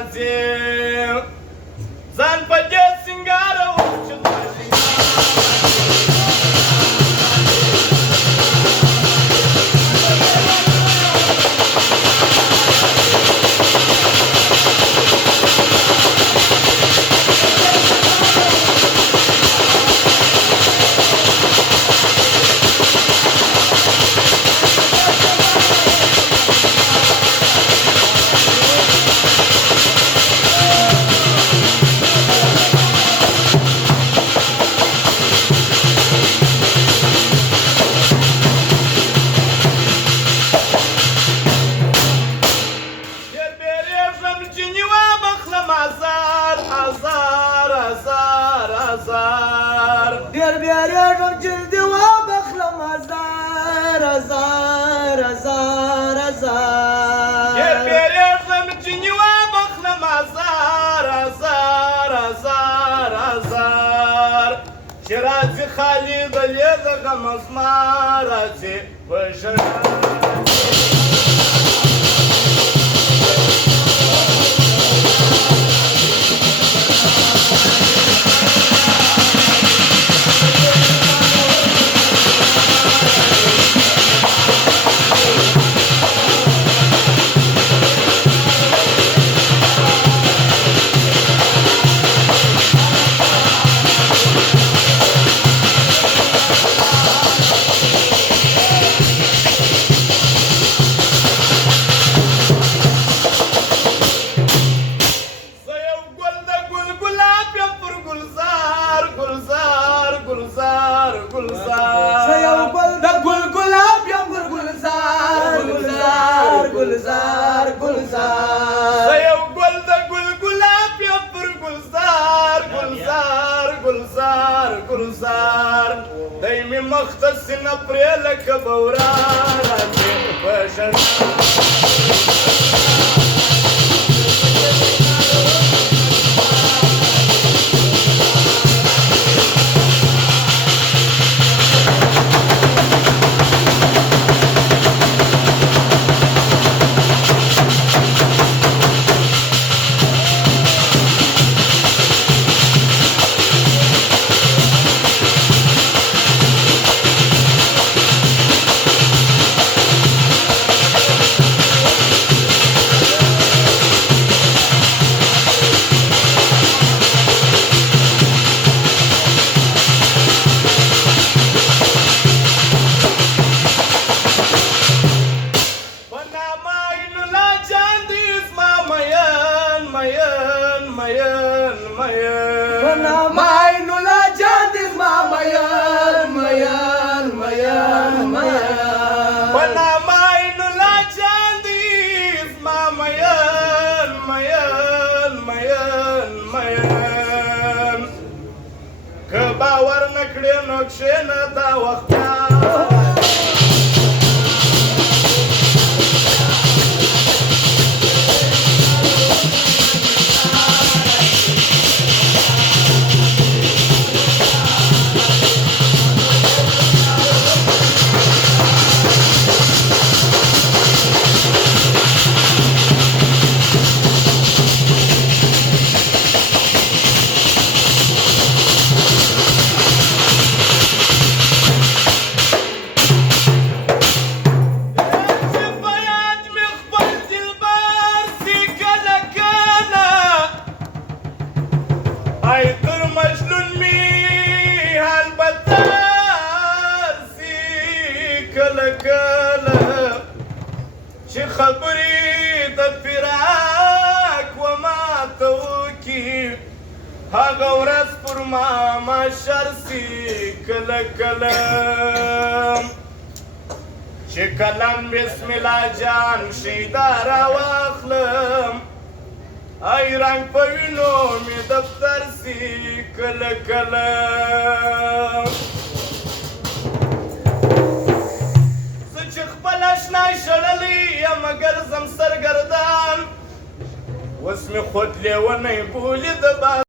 راځي ځان په دې سینګاروم چې راځي خالي د لیز غم زما راځي په ژړا دای می مختص نه پرې لکه بورا راځي په ژړا کښېنه دا وخت چې خبرې د فراق و ما ته وکړي هغه ورځ پر ما محشر سي کله کله چې قلم بسم الله جان شي دا راواخلم ای رنګ په وینو مې دفتر سي کله کله مگر زم سرگردان واسم خود لیونی بولی دبا